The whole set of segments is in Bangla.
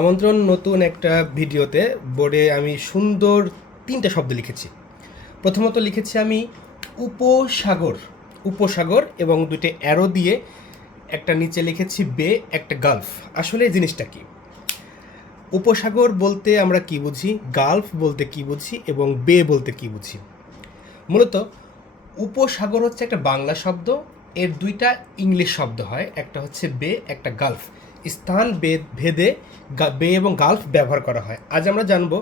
আমন্ত্রণ নতুন একটা ভিডিওতে। বোর্ডে আমি সুন্দর তিনটা শব্দ লিখেছি। প্রথমত লিখেছি আমি উপসাগর, উপসাগর এবং দুটো অ্যারো দিয়ে একটা নিচে লিখেছি বে, একটা গালফ। আসলে এই জিনিসটা কি? উপসাগর বলতে আমরা কি বুঝি, গালফ বলতে কি বুঝি এবং বে বলতে কি বুঝি? মূলত উপসাগর হচ্ছে একটা বাংলা শব্দ, এর দুইটা ইংলিশ শব্দ হয়, একটা হচ্ছে বে, একটা গালফ। স্থান ভেদে বে এবং গালফ ব্যবহার করা হয়। আজ আমরা জানব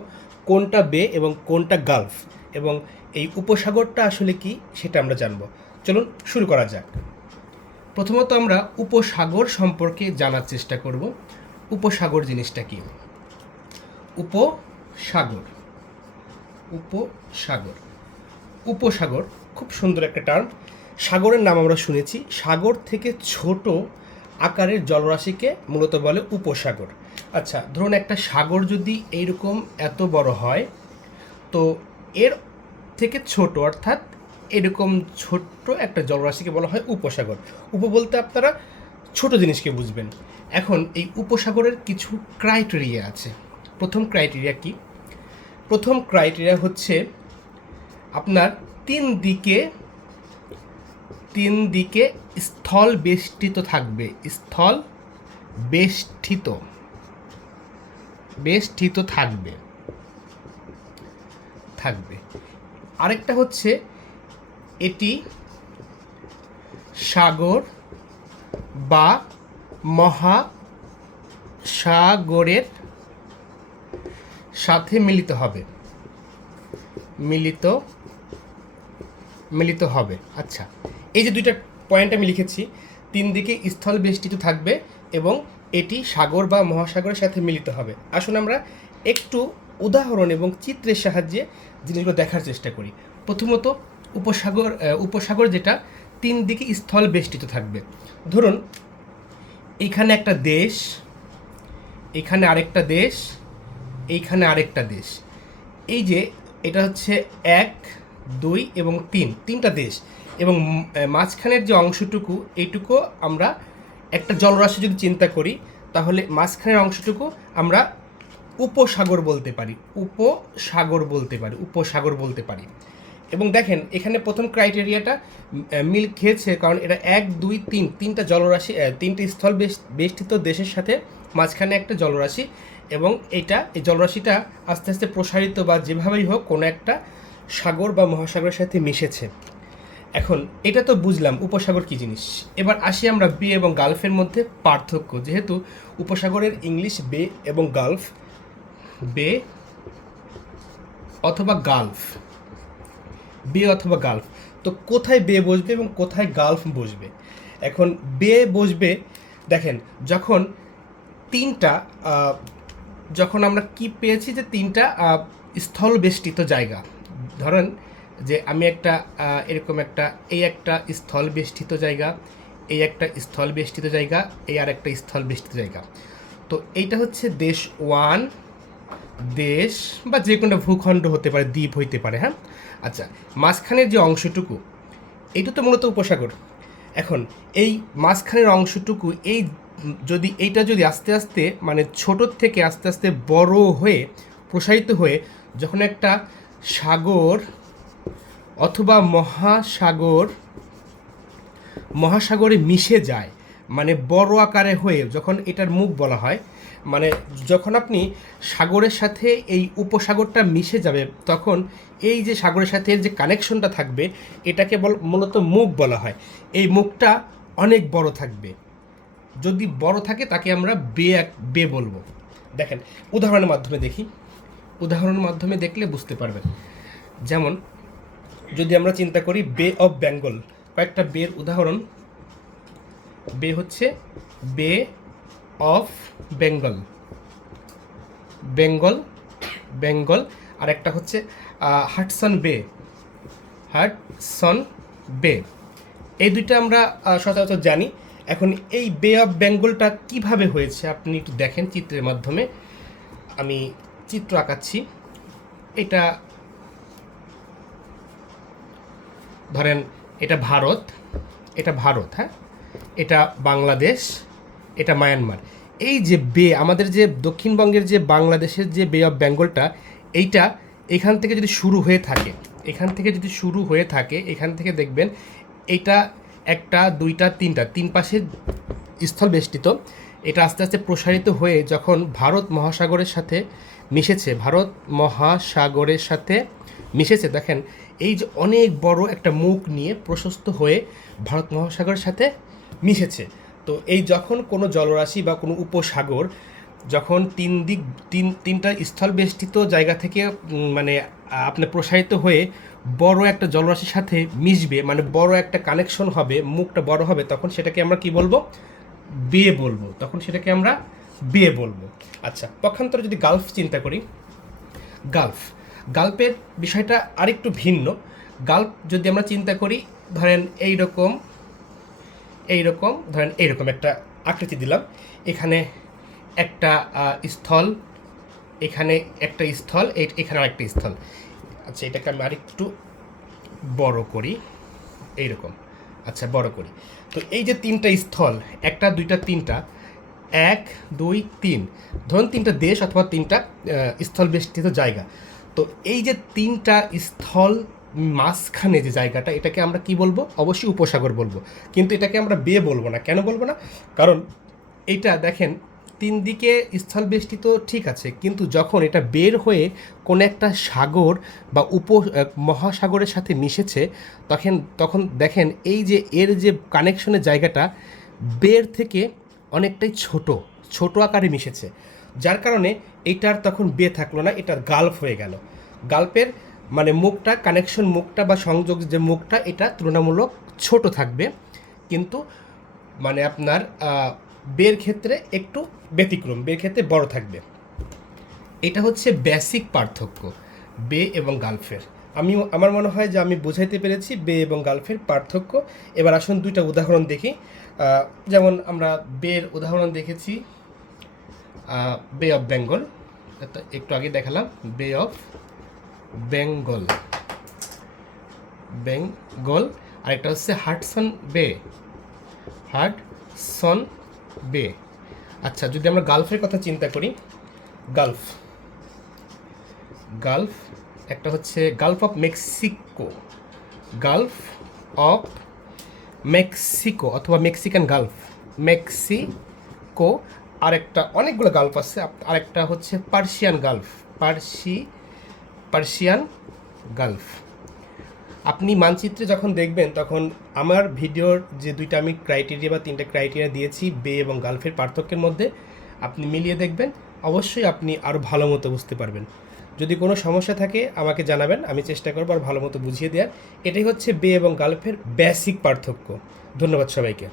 কোনটা বে এবং কোনটা গালফ, এবং এই উপসাগরটা আসলে কি সেটা আমরা জানব। চলুন শুরু করা যাক। প্রথমত আমরা উপসাগর সম্পর্কে জানার চেষ্টা করব। উপসাগর জিনিসটা কি? উপসাগর, উপসাগর, উপসাগর খুব সুন্দর একটা টার্ম। সাগরের নাম আমরা শুনেছি, সাগর থেকে ছোট আকারের জলরাশিকে মূলত বলে উপসাগর। আচ্ছা, ধরুন একটা সাগর যদি এইরকম এত বড় হয়, তো এর থেকে ছোট অর্থাৎ এরকম ছোট্ট একটা জলরাশিকে বলা হয় উপসাগর। উপ বলতে আপনারা ছোট জিনিসকে বুঝবেন। এখন এই উপসাগরের কিছু ক্রাইটেরিয়া আছে। প্রথম ক্রাইটেরিয়া কি? প্রথম ক্রাইটেরিয়া হচ্ছে আপনার তিন দিকে স্থল বেষ্টিত থাকবে। স্থল বেষ্টিত, বেষ্টিত থাকবে থাকবে আরেকটা হচ্ছে এটি সাগর বা মহাসাগরের সাথে মিলিত হবে, মিলিত হবে। আচ্ছা, এই যে দুইটা পয়েন্ট আমি লিখেছি, তিন দিকে স্থল বেষ্টিত থাকবে এবং এটি সাগর বা মহাসাগরের সাথে মিলিত হবে। আসুন আমরা একটু উদাহরণ এবং চিত্রের সাহায্যে জিনিসগুলো দেখার চেষ্টা করি। প্রথমত উপসাগর যেটা তিন দিকে স্থল বেষ্টিত থাকবে। ধরুন এইখানে একটা দেশ, এখানে আরেকটা দেশ, এইখানে আরেকটা দেশ। এই যে এটা হচ্ছে 1, 2 এবং 3, তিনটা দেশ, এবং মাঝখানের যে অংশটুকু, এইটুকু আমরা একটা জলরাশি যদি চিন্তা করি, তাহলে মাঝখানের অংশটুকু আমরা উপসাগর বলতে পারি, উপসাগর বলতে পারি, উপসাগর বলতে পারি। এবং দেখেন এখানে প্রথম ক্রাইটেরিয়াটা মিল খেয়েছে, কারণ এটা 1, 2, 3, তিনটা জলরাশি, তিনটে স্থল বেষ্টিত দেশের সাথে মাঝখানে একটা জলরাশি, এবং এই জলরাশিটা আস্তে আস্তে প্রসারিত বা যেভাবেই হোক কোনো একটা সাগর বা মহাসাগরের সাথে মিশেছে। এখন এটা তো বুঝলাম উপসাগর কী জিনিস। এবার আসি আমরা বে এবং গালফের মধ্যে পার্থক্য। যেহেতু উপসাগরের ইংলিশ বে এবং গালফ, বে অথবা গালফ, বে অথবা গালফ, তো কোথায় বে বসবে এবং কোথায় গালফ বসবে? এখন বে বসবে, দেখেন যখন আমরা কি পেয়েছি যে তিনটা স্থলবেষ্টিত জায়গা। ধরেন যে আমি একটা এরকম এই একটা স্থলবেষ্টিত জায়গা, এই একটা স্থলবেষ্টিত জায়গা, এই আর একটা স্থলবেষ্টিত জায়গা। তো এইটা হচ্ছে দেশ 1, দেশ বা যে কোনো ভূখণ্ড হতে পারে, দ্বীপ হইতে পারে। হ্যাঁ, আচ্ছা, মাঝখানের যে অংশটুকু, এইটা তো মূলত উপসাগর। এখন এই মাঝখানের অংশটুকু, এইটা যদি আস্তে আস্তে মানে ছোটোর থেকে আস্তে আস্তে বড় হয়ে প্রসারিত হয়ে যখন একটা সাগর অথবা মহাসাগরে মিশে যায়, মানে বড় আকারে হয়ে যখন এটার মুখ বলা হয়, মানে যখন আপনি সাগরের সাথে এই উপসাগরটা মিশে যাবে, তখন এই যে সাগরের সাথে এর যে কানেকশনটা থাকবে, এটাকে মূলত মুখ বলা হয়। এই মুখটা অনেক বড় থাকবে। যদি বড় থাকে তাকে আমরা বে বলবো। দেখেন উদাহরণের মাধ্যমে দেখি, উদাহরণের মাধ্যমে দেখলে বুঝতে পারবেন। যেমন যদি আমরা চিন্তা করি বে অফ বেঙ্গল, কয়েকটা বের উদাহরণ। বে হচ্ছে বে অফ বেঙ্গল, বেঙ্গল, বেঙ্গল। আর একটা হচ্ছে হাডসন বে, হাডসন বে। এই দুইটা আমরা সচরাচর জানি। এখন এই বে অফ বেঙ্গলটা কিভাবে হয়েছে আপনি একটু দেখেন চিত্রের মাধ্যমে। আমি চিত্র আঁকাচ্ছি। এটা ধরেন এটা ভারত, হ্যাঁ, এটা বাংলাদেশ, এটা মায়ানমার। এই যে বে, আমাদের যে দক্ষিণবঙ্গের যে বাংলাদেশের যে বে অফ বেঙ্গলটা, এইটা এখান থেকে যদি শুরু হয়ে থাকে, এখান থেকে দেখবেন এইটা একটা, দুইটা, তিন পাশে স্থল বেষ্টিত। এটা আস্তে আস্তে প্রসারিত হয়ে যখন ভারত মহাসাগরের সাথে মিশেছে, দেখেন এই যে অনেক বড় একটা মুখ নিয়ে প্রশস্ত হয়ে ভারত মহাসাগরের সাথে মিশেছে। তো এই যখন কোনো জলরাশি বা কোনো উপসাগর যখন তিনটা স্থল বেষ্টিত জায়গা থেকে মানে আপনার প্রসারিত হয়ে বড় একটা জলরাশির সাথে মিশবে, মানে বড় একটা কানেকশন হবে, মুখটা বড় হবে, তখন সেটাকে আমরা কি বলবো? বে বলবো। আচ্ছা, পক্ষান্তরে যদি গালফ চিন্তা করি, গাল্পের বিষয়টা আরেকটু ভিন্ন। গাল্প যদি আমরা চিন্তা করি, ধরেন এইরকম একটা আকৃতি দিলাম, এখানে একটা স্থল, এখানে একটা স্থল, এখানে আরেকটা স্থল। আচ্ছা, এটাকে আমি আরেকটু বড় করি, এইরকম। আচ্ছা, বড় করি। তো এই যে তিনটা স্থল, একটা, দুইটা, তিনটা, 1, 2, 3, ধরুন তিনটা দেশ অথবা তিনটা স্থল বেষ্টিত জায়গা। তো এই যে তিনটা স্থল মাঝখানে যে জায়গাটা, এটাকে আমরা কি বলবো? অবশ্যই উপসাগর বলবো, কিন্তু এটাকে আমরা বে বলবো না। কেন বলবো না? কারণ এইটা দেখেন তিন দিকে স্থল বেষ্টিত, ঠিক আছে, কিন্তু যখন এটা বের হয়ে কোনো একটা সাগর বা মহাসাগরের সাথে মিশেছে, তখন দেখেন এই যে এর যে কানেকশনের জায়গাটা বের থেকে অনেকটাই ছোট আকারে মিশেছে, যার কারণে এটার তখন বে থাকলো না, এটা গালফ হয়ে গেল। গালফের মানে মুখটা, কানেকশন মুখটা বা সংযোগ যে মুখটা, এটা তুলনামূলক ছোট থাকবে, কিন্তু মানে আপনার বের ক্ষেত্রে একটু ব্যতিক্রম, বের ক্ষেত্রে বড় থাকবে। এটা হচ্ছে বেসিক পার্থক্য বে এবং গালফের। আমার মনে হয় যে আমি বোঝাইতে পেরেছি বে এবং গালফের পার্থক্য। এবার আসুন দুইটা উদাহরণ দেখি। যেমন আমরা বের উদাহরণ দেখেছি বে অফ বেঙ্গল, একটু আগে দেখালাম বে অফ বেঙ্গল, আরেকটা হচ্ছে হাডসন বে। আচ্ছা, যদি আমরা গালফের কথা চিন্তা করি, গালফ একটা হচ্ছে গালফ অফ মেক্সিকো অথবা মেক্সিকান মেক্সিকো। আরেকটা, অনেকগুলো গালফ আছে, আরেকটা হচ্ছে পার্সিয়ান গালফ। আপনি মানচিত্রে যখন দেখবেন, তখন আমার ভিডিওর যে দুইটা আমি ক্রাইটেরিয়া বা তিনটা ক্রাইটেরিয়া দিয়েছি বে এবং গালফের পার্থক্যের মধ্যে, আপনি মিলিয়ে দেখবেন, অবশ্যই আপনি আরও ভালো মতো বুঝতে পারবেন। যদি কোনো সমস্যা থাকে আমাকে জানাবেন, আমি চেষ্টা করবো আর ভালো মতো বুঝিয়ে দেওয়ার। এটাই হচ্ছে বে এবং গালফের বেসিক পার্থক্য। ধন্যবাদ সবাইকে।